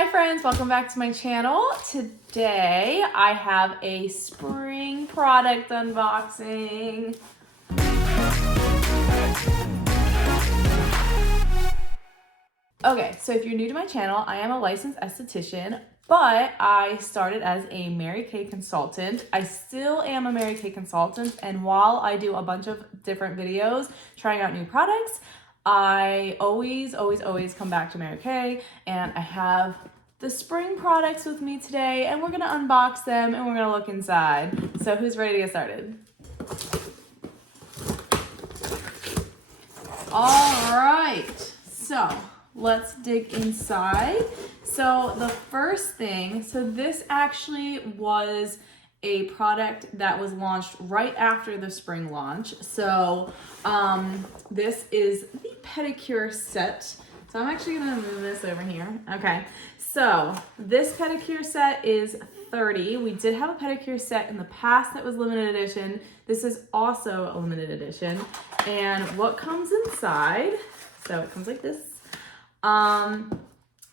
Hi friends, welcome back to my channel. Today I have a spring product unboxing. Okay, so if you're new to my channel, I am a licensed esthetician, but I started as a Mary Kay consultant. I still am a Mary Kay consultant, and while I do a bunch of different videos trying out new products, I always come back to Mary Kay, and I have the spring products with me today, and we're gonna unbox them and we're gonna look inside. So who's ready to get started? All right, so let's dig inside. So the first thing, so this actually was a product that was launched right after the spring launch. So this is the pedicure set. So I'm actually gonna move this over here. Okay, so this pedicure set is 30. We did have a pedicure set in the past that was limited edition. This is also a limited edition. And what comes inside, so it comes like this.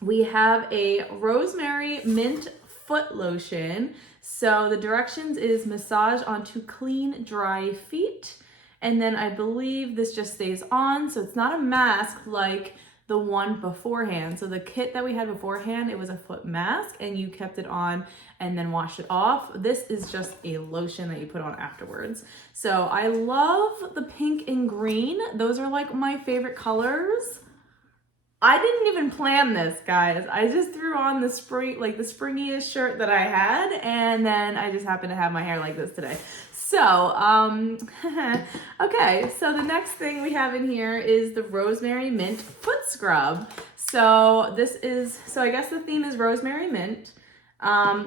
We have a Rosemary mint foot lotion. So the directions is massage onto clean, dry feet. And then I believe this just stays on. So it's not a mask like the one beforehand. So the kit that we had beforehand, it was a foot mask and you kept it on and then washed it off. This is just a lotion that you put on afterwards. So I love the pink and green. Those are like my favorite colors. I didn't even plan this, guys. I just threw on the springiest shirt that I had, and then I just happened to have my hair like this today. So, okay, so the next thing we have in here is the Rosemary Mint Foot Scrub. So I guess the theme is Rosemary Mint.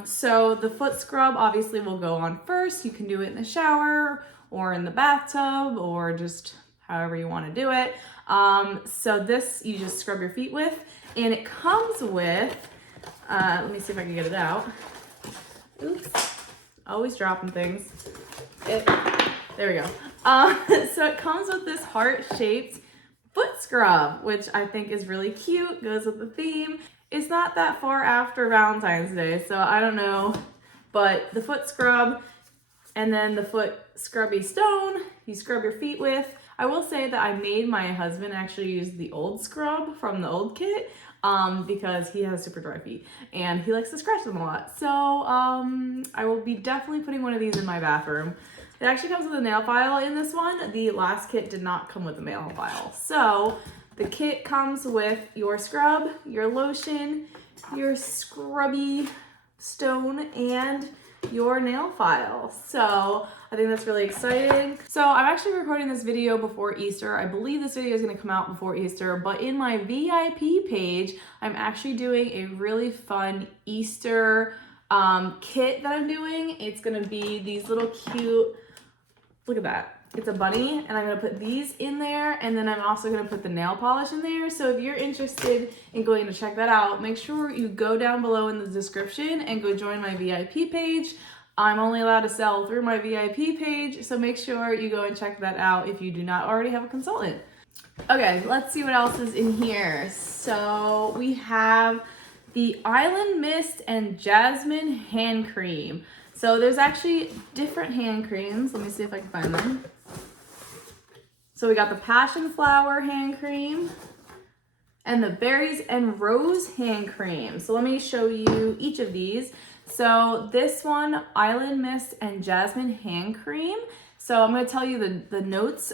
So the foot scrub obviously will go on first. You can do it in the shower or in the bathtub or just however you want to do it. So this you just scrub your feet with, and it comes with, let me see if I can get it out. Oops, always dropping things. There we go. So it comes with this heart-shaped foot scrub, which I think is really cute, goes with the theme. It's not that far after Valentine's Day, so I don't know, but the foot scrub and then the foot scrubby stone you scrub your feet with. I will say that I made my husband actually use the old scrub from the old kit because he has super dry feet and he likes to scratch them a lot. So I will be definitely putting one of these in my bathroom. It actually comes with a nail file in this one. The last kit did not come with a nail file. So the kit comes with your scrub, your lotion, your scrubby stone, and your nail file. So I think that's really exciting. So I'm actually recording this video before Easter. I believe this video is going to come out before Easter, but in my VIP page, I'm actually doing a really fun Easter kit that I'm doing. It's going to be these little cute, look at that. It's a bunny, and I'm gonna put these in there, and then I'm also gonna put the nail polish in there. So if you're interested in going to check that out, make sure you go down below in the description and go join my VIP page. I'm only allowed to sell through my VIP page, so make sure you go and check that out if you do not already have a consultant. Okay, let's see what else is in here. So we have the Island Mist and Jasmine hand cream. So there's actually different hand creams. Let me see if I can find them. So we got the Passion Flower hand cream and the Berries and Rose hand cream. So let me show you each of these. So this one, Island Mist and Jasmine hand cream. So I'm going to tell you the notes,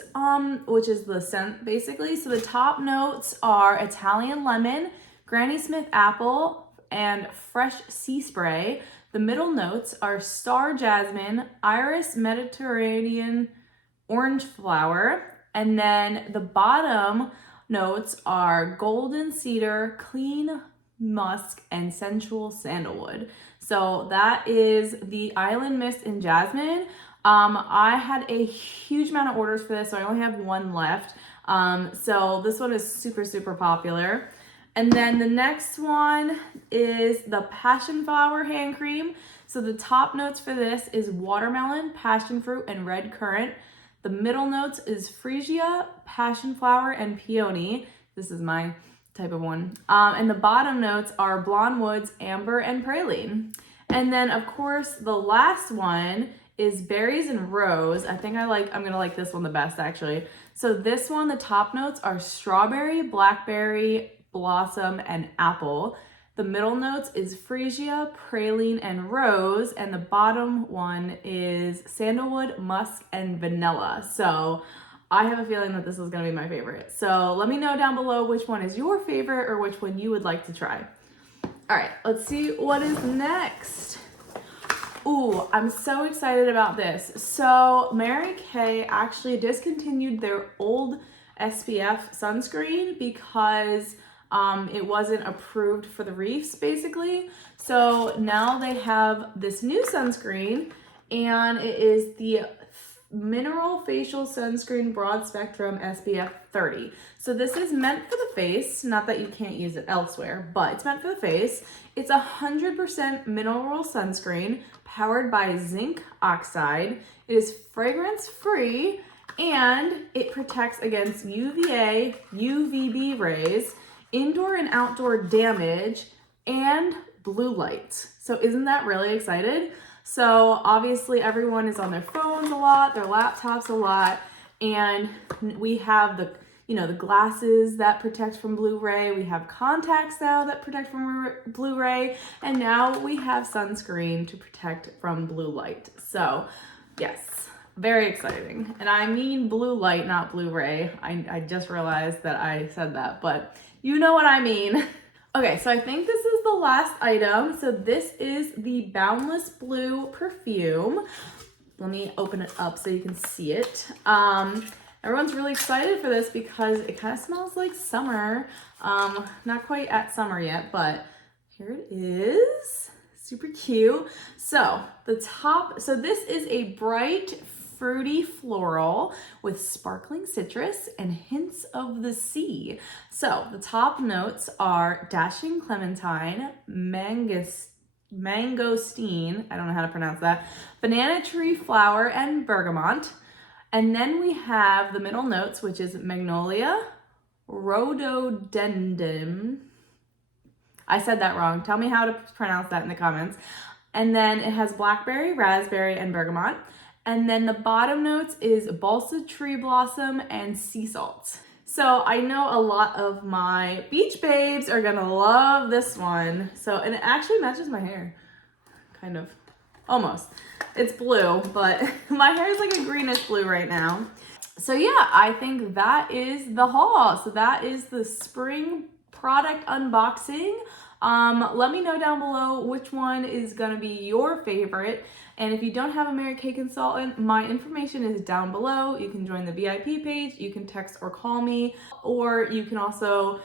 which is the scent basically. So the top notes are Italian lemon, Granny Smith apple, and fresh sea spray. The middle notes are Star Jasmine, Iris Mediterranean orange flower, and then the bottom notes are Golden Cedar, Clean Musk, and Sensual Sandalwood. So that is the Island Mist and Jasmine. I had a huge amount of orders for this, so I only have one left. So this one is super popular. And then the next one is the Passion Flower hand cream. So the top notes for this is watermelon, passion fruit, and red currant. The middle notes is Freesia, passion flower, and peony. This is my type of one. And the bottom notes are Blonde Woods, Amber, and Praline. And then of course the last one is Berries and Rose. I think I'm gonna like this one the best actually. So this one, the top notes are Strawberry, Blackberry, Blossom, and Apple. The middle notes is Freesia, Praline, and Rose, and the bottom one is Sandalwood, Musk, and Vanilla. So I have a feeling that this is gonna be my favorite. So let me know down below which one is your favorite or which one you would like to try. All right, let's see what is next. Ooh, I'm so excited about this. So Mary Kay actually discontinued their old SPF sunscreen because it wasn't approved for the reefs basically. So now they have this new sunscreen and it is the Mineral Facial Sunscreen Broad Spectrum SPF 30. So this is meant for the face, not that you can't use it elsewhere, but it's meant for the face. It's 100% mineral sunscreen powered by zinc oxide. It is fragrance free and it protects against UVA, UVB rays, indoor and outdoor damage, and blue light. So isn't that really exciting? So obviously everyone is on their phones a lot, their laptops a lot, and we have the glasses that protect from blue ray, we have contacts now that protect from blue ray, and now we have sunscreen to protect from blue light. So yes, very exciting. And I mean blue light, not blue ray. I just realized that I said that, but you know what I mean. Okay, so I think this is the last item. So this is the Boundless Blue perfume. Let me open it up so you can see it. Everyone's really excited for this because it kind of smells like summer. Not quite at summer yet, but here it is. Super cute. So this is a bright, fruity floral with sparkling citrus and hints of the sea. So the top notes are dashing clementine, mangosteen, I don't know how to pronounce that, banana tree flower, and bergamot. And then we have the middle notes, which is magnolia, rhododendron. I said that wrong. Tell me how to pronounce that in the comments. And then it has blackberry, raspberry, and bergamot. And then the bottom notes is balsa tree blossom and sea salt. So I know a lot of my beach babes are gonna love this one. So, and it actually matches my hair, kind of, almost. It's blue, but my hair is like a greenish blue right now. So yeah, I think that is the haul. So that is the spring product unboxing. Let me know down below which one is gonna be your favorite. And if you don't have a Mary Kay consultant, my information is down below. You can join the VIP page, you can text or call me, or you can also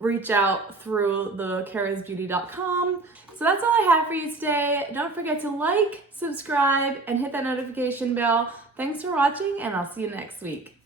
reach out through the karahsbeauty.com. So that's all I have for you today. Don't forget to like, subscribe, and hit that notification bell. Thanks for watching, and I'll see you next week.